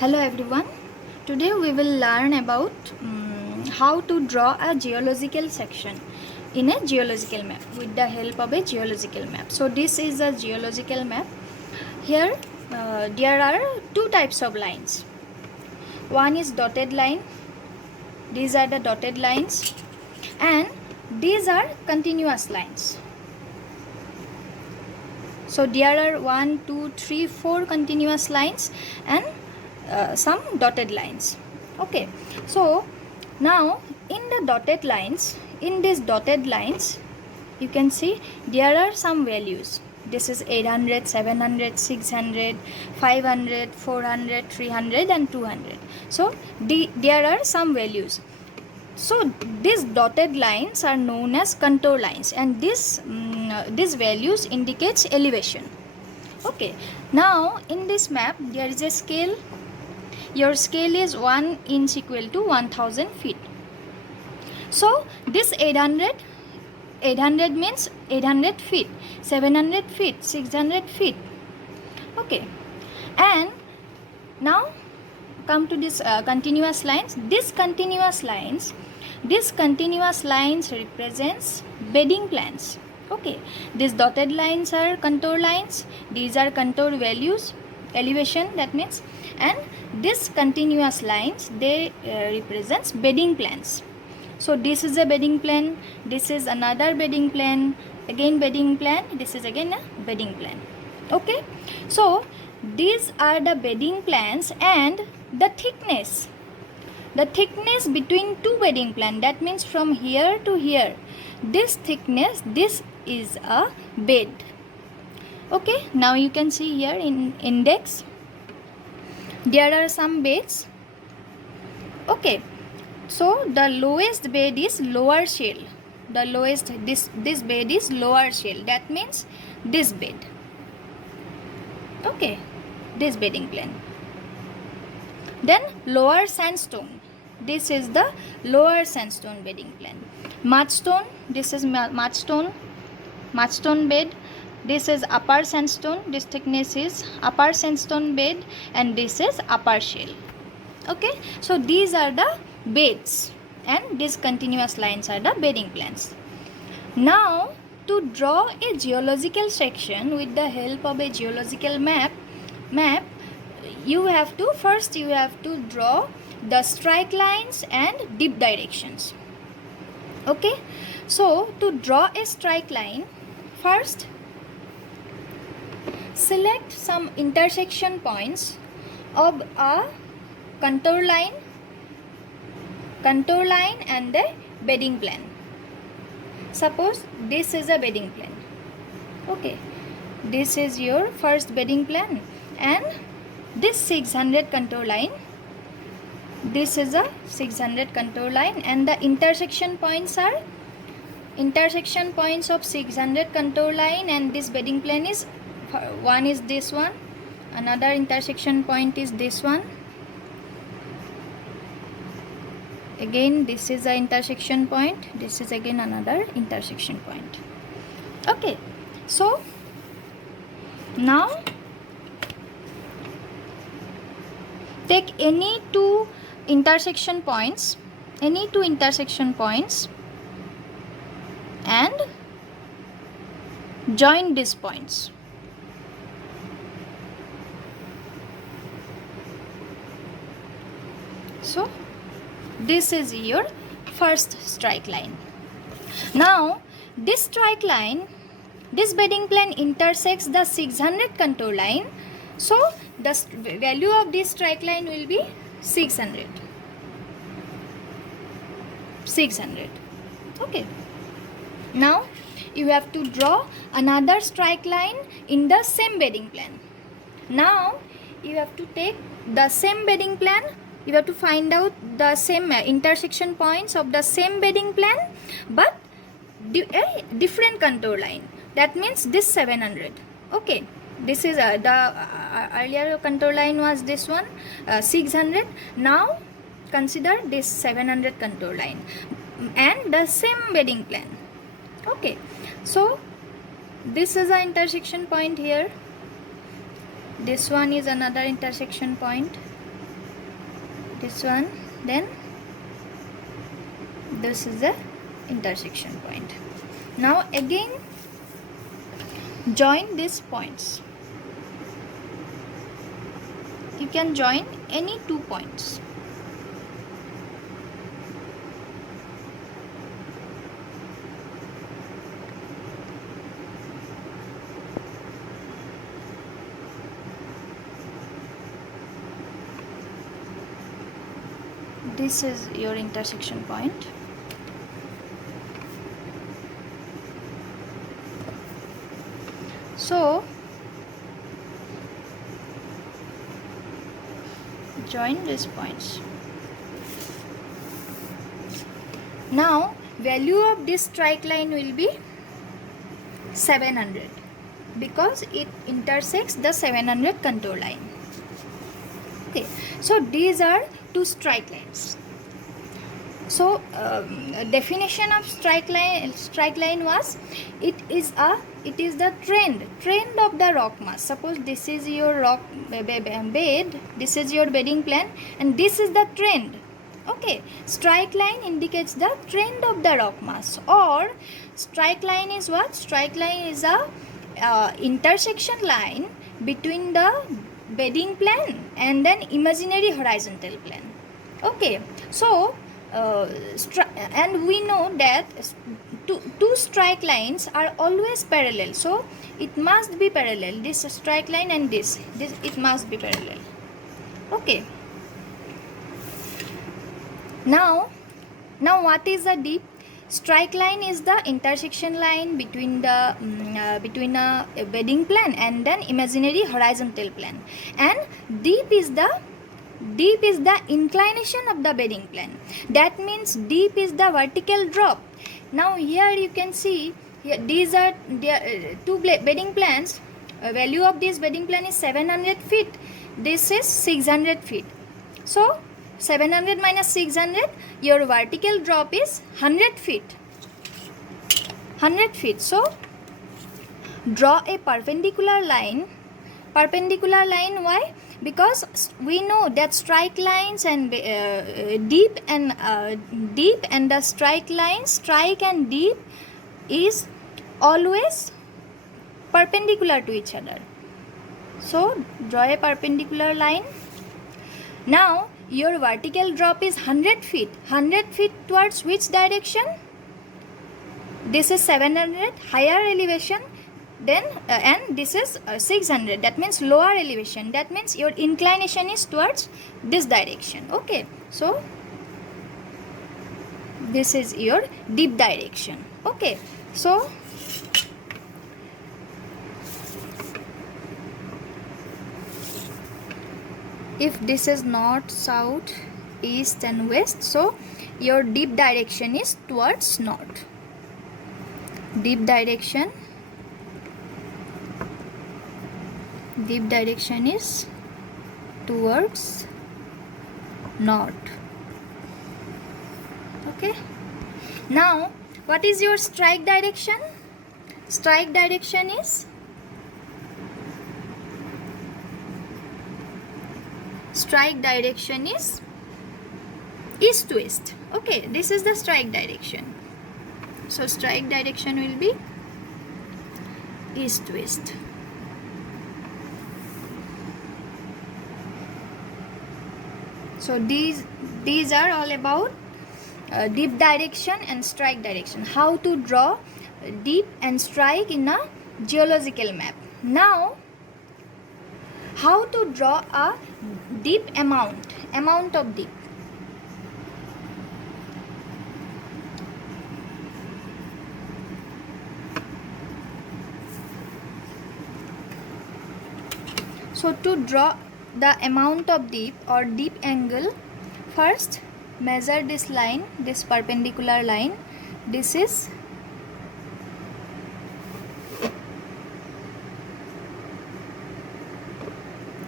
Hello everyone. Today we will learn about how to draw a geological section in a geological map with the help of a geological map. So this is a geological map. Here there are two types of lines. One is dotted line. These are the dotted lines, and these are continuous lines. So there are 1, 2, 3, 4 continuous lines and some dotted lines. Okay, so now in the dotted lines, in these dotted lines, you can see there are some values. This is 800, 700, 600, 500, 400, 300 and 200. So there are some values. So these dotted lines are known as contour lines, and these values indicates elevation. Okay, now in this map there is a scale. Your scale is 1 inch equal to 1000 feet. So this 800 means 800 feet, 700 feet, 600 feet. Okay, and now come to this continuous lines. These continuous lines represents bedding plans. Okay, these dotted lines are contour lines. These are contour values, elevation, that means, and these continuous lines, they represents bedding plans. So this is a bedding plan, this is another bedding plan, again bedding plan, this is again a bedding plan. Okay, so these are the bedding plans, and the thickness between two bedding plan, that means from here to here, this thickness, this is a bed. Okay, now you can see here in index there are some beds. Okay, so the lowest bed is lower shell. The lowest, this bed is lower shell, that means this bed. Okay, this bedding plan. Then lower sandstone, this is the lower sandstone bedding plan. Mudstone, this is mudstone bed. This is upper sandstone, this thickness is upper sandstone bed, and this is upper shell. Okay, so these are the beds, and these continuous lines are the bedding plans. Now to draw a geological section with the help of a geological map, you have to draw the strike lines and dip directions. Okay, so to draw a strike line, first select some intersection points of a contour line and the bedding plan. Suppose this is a bedding plan. Okay, this is your first bedding plan, and this 600 contour line, this is a 600 contour line, and the intersection points are intersection points of 600 contour line and this bedding plan is, one is this one, another intersection point is this one, again this is a intersection point, this is again another intersection point. Okay, so now take any two intersection points and join these points. So this is your first strike line. Now this strike line, this bedding plan intersects the 600 contour line, so the value of this strike line will be 600. Okay, now you have to draw another strike line in the same bedding plan. Now you have to take the same bedding plan, you have to find out the same intersection points of the same bedding plan, but a different contour line, that means this 700. Okay, this is the earlier contour line was this one, 600. Now consider this 700 contour line and the same bedding plan. Okay, so this is an intersection point here, this one is another intersection point, this one, then this is the intersection point. Now again join these points. You can join any 2 points. This is your intersection point. So join these points. Now value of this strike line will be 700 because it intersects the 700 contour line. Okay, so these are 2 strike lines. So definition of strike line was it is the trend of the rock mass. Suppose this is your rock bed, this is your bedding plan, and this is the trend. Okay, strike line indicates the trend of the rock mass. Or strike line is what? Strike line is a intersection line between the bedding plan and then imaginary horizontal plane. Okay, so and we know that two strike lines are always parallel, so it must be parallel. This strike line and this it must be parallel. Okay, now what is a dip? Strike line is the intersection line between the between a bedding plane and then imaginary horizontal plane, and dip is the inclination of the bedding plane. That means dip is the vertical drop. Now here you can see here, these are two bedding planes. Value of this bedding plane is 700 feet. This is 600 feet. So 700 minus 600, your vertical drop is 100 feet. 100 feet. So draw a perpendicular line. Perpendicular line, why? Because we know that strike lines and dip and the strike line, strike and dip is always perpendicular to each other. So draw a perpendicular line. Now your vertical drop is 100 feet. 100 feet towards which direction? This is 700, higher elevation. Then and this is 600, that means lower elevation. That means your inclination is towards this direction. Okay, so this is your dip direction. Okay, so if this is north, south, east and west, so your dip direction is towards north. Dip direction is towards north. Okay, now what is your strike direction? Strike direction is east to west. Okay, this is the strike direction. So strike direction will be east to west. So these are all about dip direction and strike direction. How to draw dip and strike in a geological map. Now, how to draw a dip amount of dip. So to draw the amount of dip or dip angle, first measure this line, this perpendicular line. This is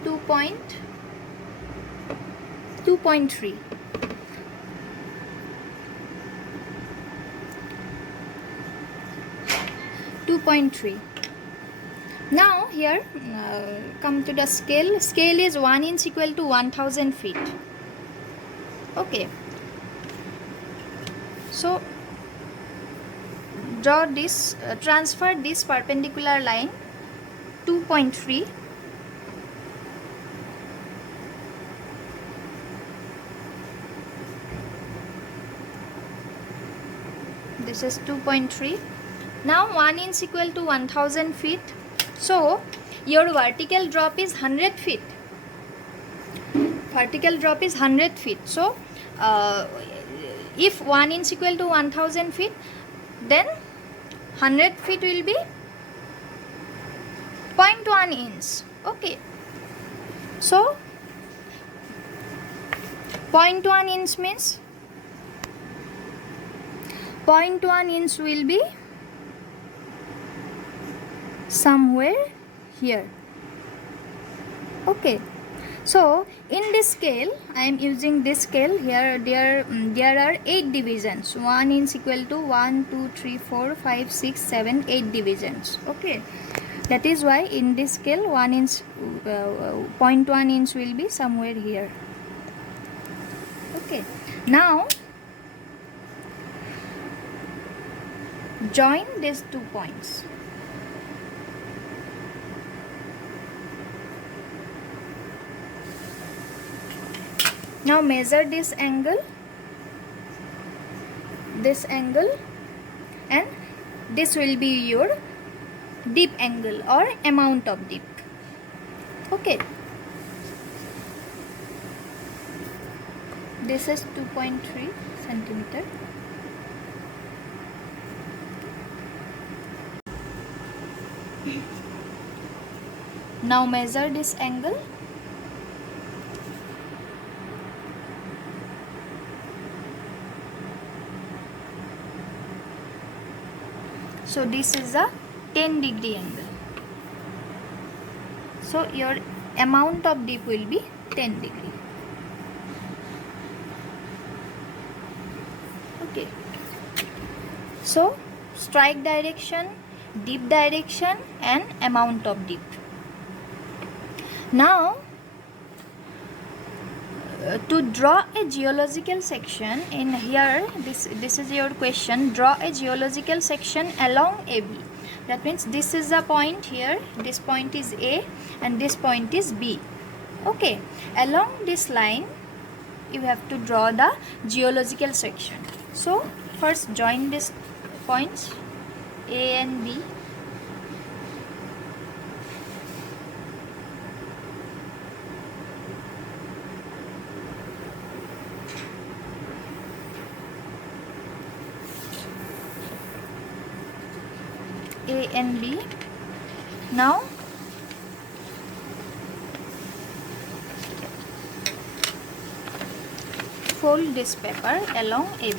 2.3. 2.3. Now here come to the scale. Scale is 1 inch equal to 1000 feet. Okay, so draw this, transfer this perpendicular line 2.3. This is 2.3. Now 1 inch equal to 1000 feet. So your vertical drop is 100 feet. Vertical drop is 100 feet. So if 1 inch equal to 1000 feet, then 100 feet will be 0.1 inch. Okay. So 0.1 inch means 0.1 inch will be somewhere here. Okay, so in this scale I am using this scale here. There are 8 divisions. 1 inch equal to 1 2 3 4 5 6 7 8 divisions. Okay, that is why in this scale 1 inch 0.1 inch will be somewhere here. Okay, now join these 2 points. Now measure this angle, and this will be your dip angle or amount of dip. Okay, this is 2.3 centimeter. Now measure this angle. So this is a 10-degree angle. So your amount of dip will be 10 degree. Okay. So strike direction, dip direction, and amount of dip. Now to draw a geological section in here, this is your question. Draw a geological section along AB. That means this is a point here, this point is A and this point is B. Okay, along this line you have to draw the geological section. So first join these points A and B. A and B. Now fold this paper along AB.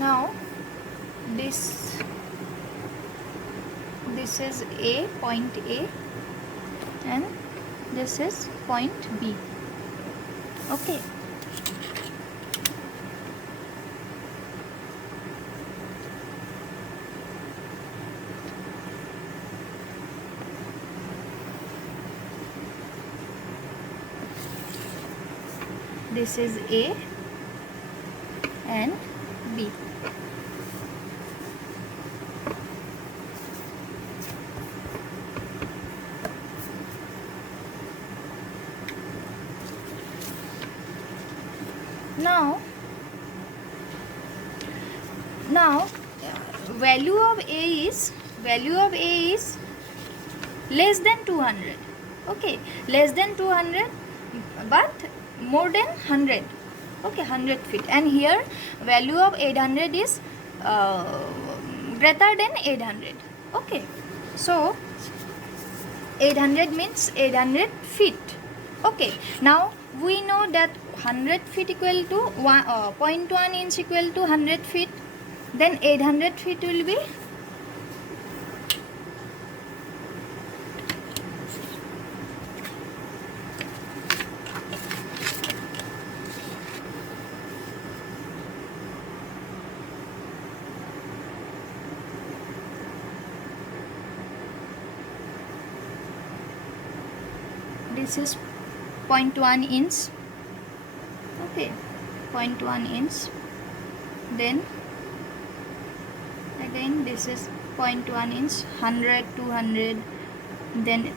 Now this is A, point A, and this is point B. Okay. This is A and B. Now value of A is less than 200. Okay, less than 200 but more than 100. Okay, 100 feet, and here value of 800 is greater than 800. Okay, so 800 means 800 feet. Okay, now we know that 100 feet equal to 0.1 inch equal to 100 feet. Then 800 feet will be this is 0.1 inch. Okay, 0.1 inch. Then again this is 0.1 inch, 100, 200, then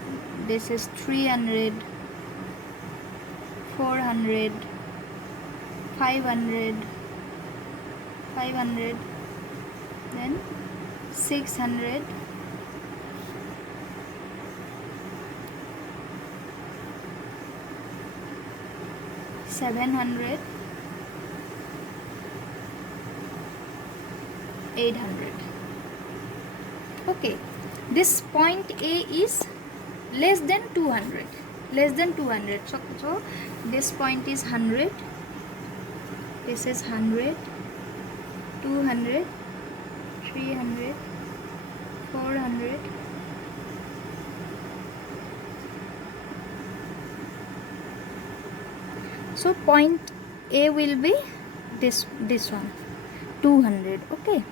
this is 300, 400, 500, 500, then 600, 700, 800. Okay, this point A is less than 200, so this point is 100, this is 100, 200, 300, 400, so point A will be this one, 200. Okay,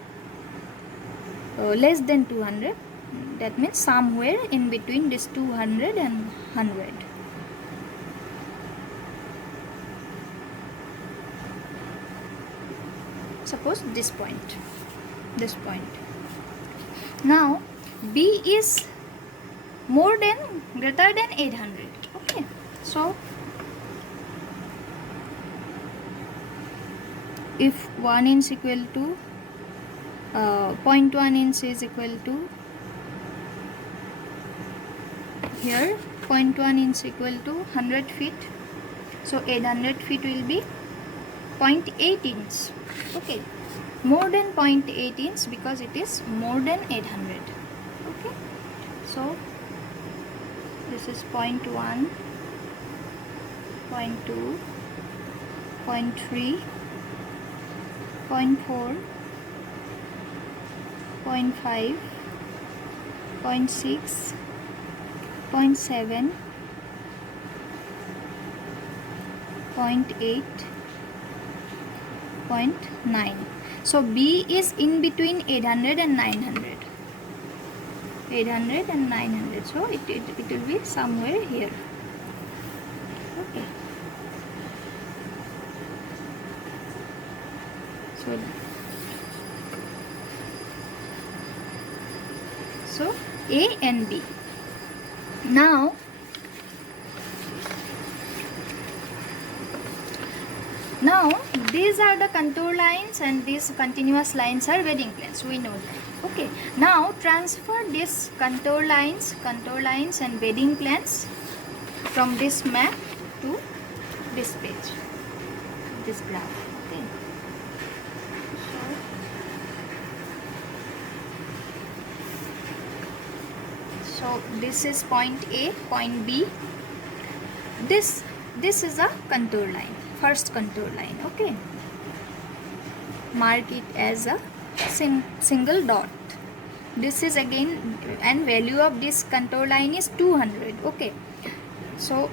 less than 200, that means somewhere in between this 200 and 100. Suppose this point. Now B is greater than 800. Okay, so if 1 inch equal to 0.1 inch is equal to, here 0.1 inch equal to 100 feet, so 800 feet will be 0.8 inch. Okay, more than 0.8 inch because it is more than 800. Okay, so this is 0.1, 0.2, 0.3, 0.4, 0.5, 0.6, 0.7, 0.8, 0.9. So B is in between 800 and 900. 800 and 900. So it will be somewhere here. Okay. So A and B. Now these are the contour lines and these continuous lines are bedding planes. We know that. Okay. Now transfer this contour lines and bedding planes from this map to this page, this graph. Okay. So this is point A, point B. This is a contour line, first contour line. Okay, mark it as a single dot. This is again, and value of this contour line is 200. Okay, so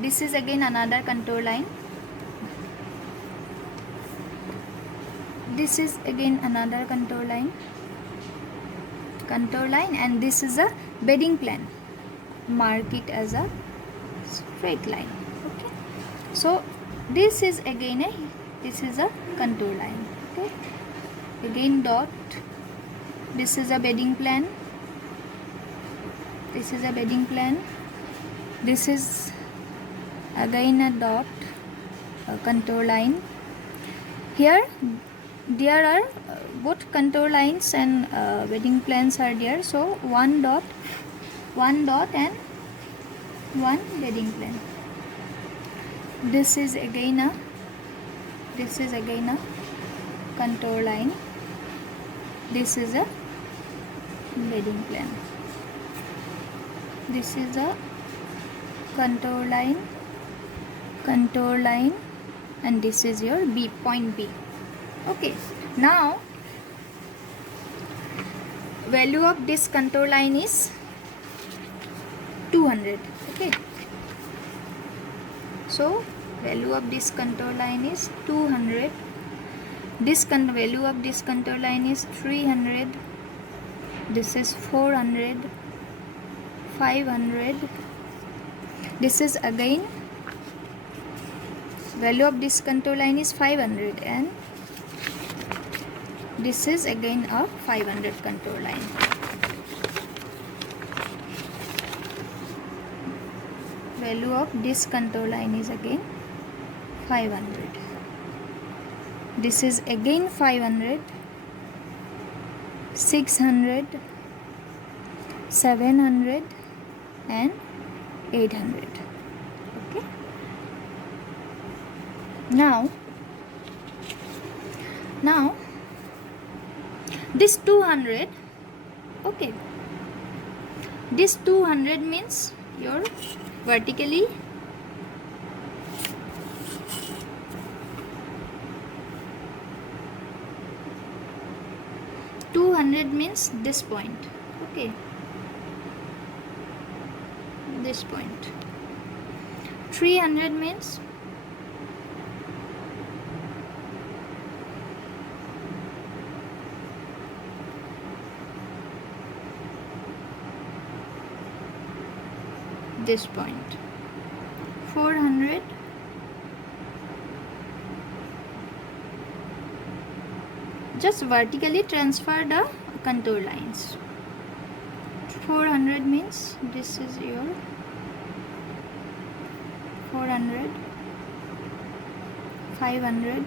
this is again another contour line. This is again another contour line, and this is a bedding plane. Mark it as a straight line. Okay, so this is again a contour line. Okay, again dot. This is a bedding plane. This is a bedding plane. This is again a dot, a contour line. Here there are both contour lines and bedding planes are there. So one dot and one bedding plane. This is again a contour line. This is a bedding plane. This is a contour line, and this is your B, point B. Okay, now value of this contour line is 200. Okay, so value of this contour line is 200. This value of this contour line is 300. This is 400, 500. This is again, value of this contour line is 500, and this is again a 500 contour line. Value of this contour line is again 500. This is again 500, 600, 700 and 800. Okay. Now this 200, okay, this 200 means your vertically means this point, okay, this point. 300 means this point. 400 just vertically transfer the contour lines. 400 means this is your 400, 500,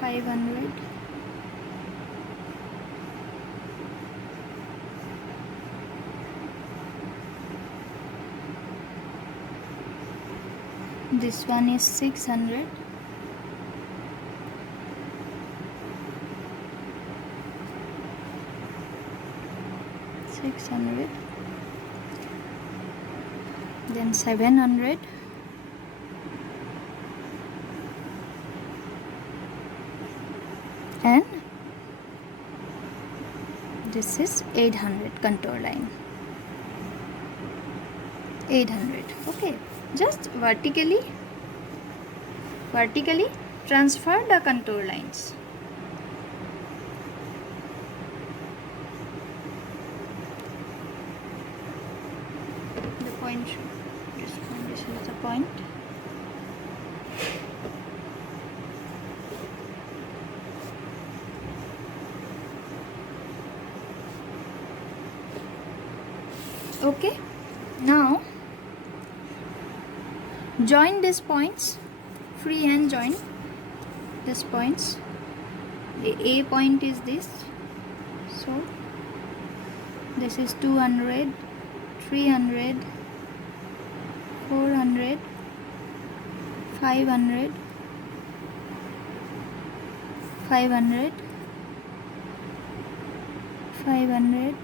500, this one is 600, 600, then 700, and this is 800 contour line. 800, okay. Just vertically transfer the contour lines. The point, this is the point. Okay, now join these points, freehand join these points. The A point is this, so this is 200, 300, 400, 500, 500, 500,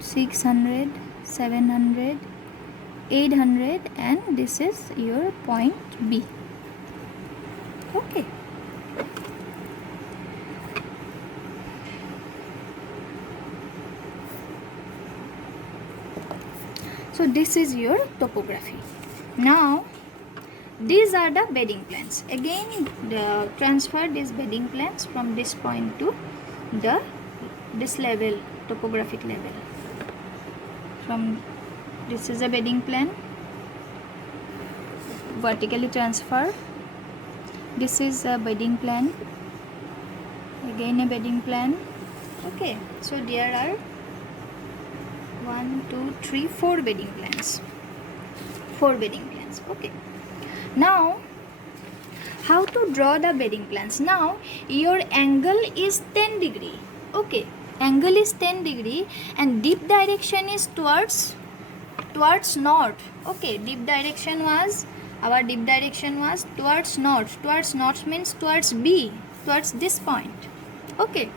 600, 700, 800, and this is your point B. Okay. So this is your topography. Now these are the bedding plans. Again, transfer these bedding plans from this point to this level, topographic level. From this is a bedding plan, vertically transfer. This is a bedding plan, again a bedding plan. Okay, so there are 1, 2, 3, 4 bedding plans. 4 bedding plans. Okay. Now, how to draw the bedding plans? Now, your angle is 10 degree. Okay, angle is 10 degree, and dip direction is towards north. Okay, our dip direction was towards north. Towards north means towards B, towards this point. Okay,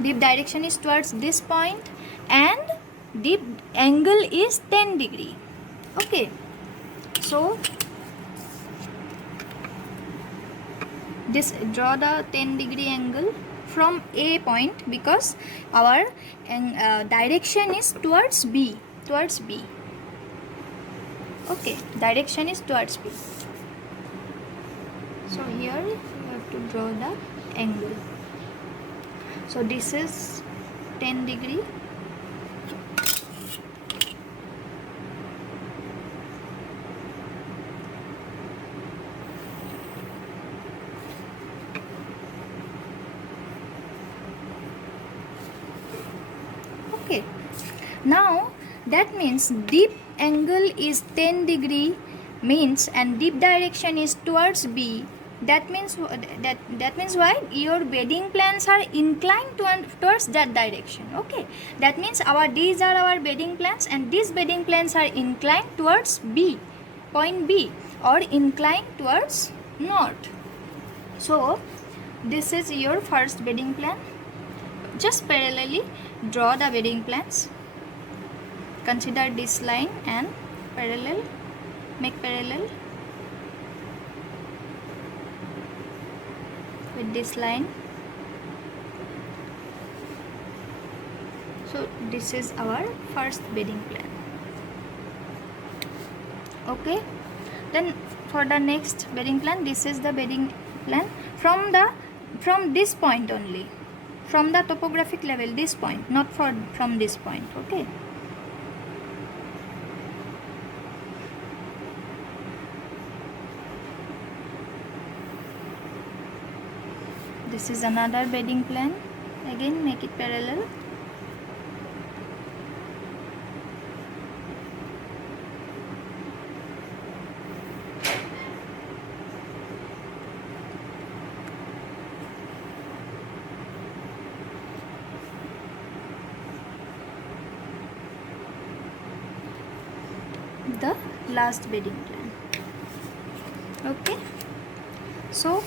dip direction is towards this point, and dip angle is 10 degree. Okay, so this draw the 10 degree angle from A point, because our direction is towards B. Okay, direction is towards B. So here you have to draw the angle. So this is 10 degree. Okay, now that means deep angle is 10 degree means, and deep direction is towards B. That means why your bedding plans are inclined towards that direction. Okay, that means these are our bedding plans, and these bedding plans are inclined towards B, point B, or inclined towards north. So this is your first bedding plan. Just parallelly draw the bedding plans. Consider this line and parallel, make parallel with this line. So this is our first bedding plan. Okay, then for the next bedding plan, this is the bedding plan from this point only, from the topographic level, this point, not from this point. Okay, this is another bedding plan. Again, make it parallel. The last bedding plan. Okay, so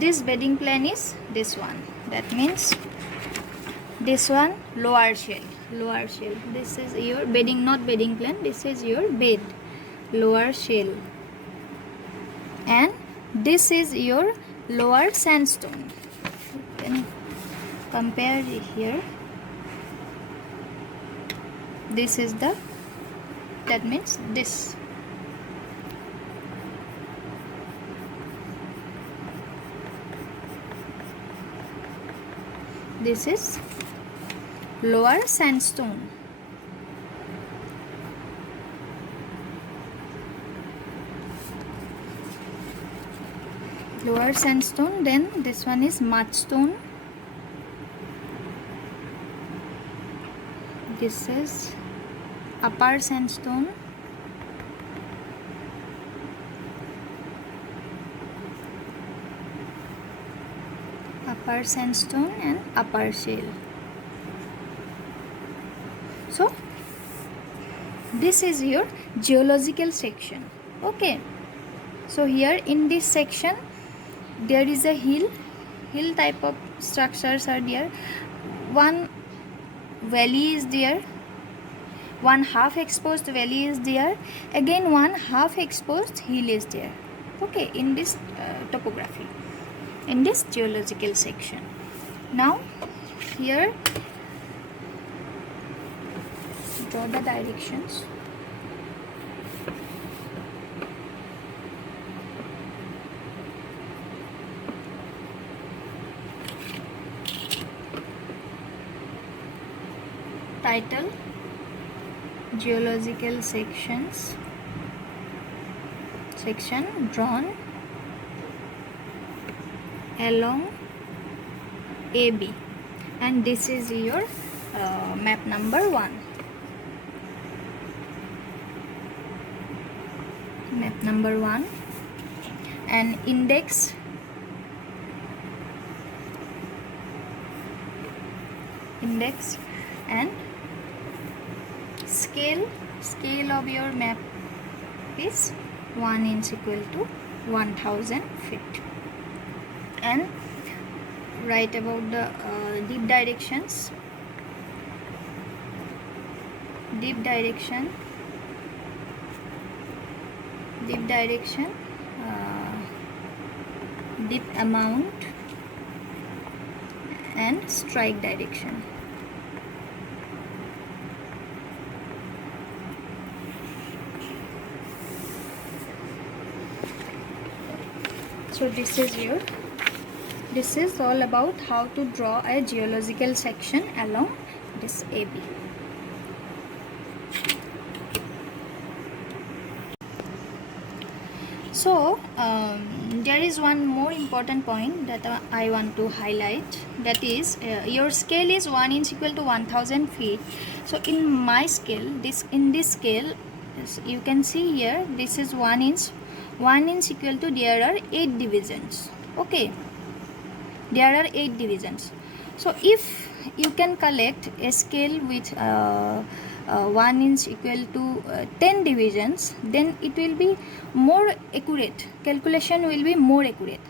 this bedding plan is this one. That means this one lower shell. This is your bedding, not bedding plan. This is your bed, lower shell, and this is your lower sandstone. You can compare it here. This is the, that means this. This is lower sandstone. Lower sandstone. Then this one is mudstone. This is upper sandstone. Upper sandstone and upper shale. So this is your geological section. Okay, so here in this section there is a hill type of structures are there. One valley is there, one half exposed valley is there, again one half exposed hill is there. Okay, in this topography, in this geological section. Now here draw the directions. Title: Geological sections. Section drawn along AB, and this is your map number 1. Map number 1, and index and scale of your map is 1 inch equal to 1000 feet. And write about the deep directions. Deep direction, deep amount, and strike direction. So this is all about how to draw a geological section along this AB. So there is one more important point that I want to highlight, that is your scale is 1 inch equal to 1000 feet. So in my scale, in this scale, you can see here, this is 1 inch. 1 inch equal to, there are 8 divisions. Okay, there are 8 divisions. So if you can collect a scale with 1 inch equal to 10 divisions, then it will be more accurate, calculation will be more accurate.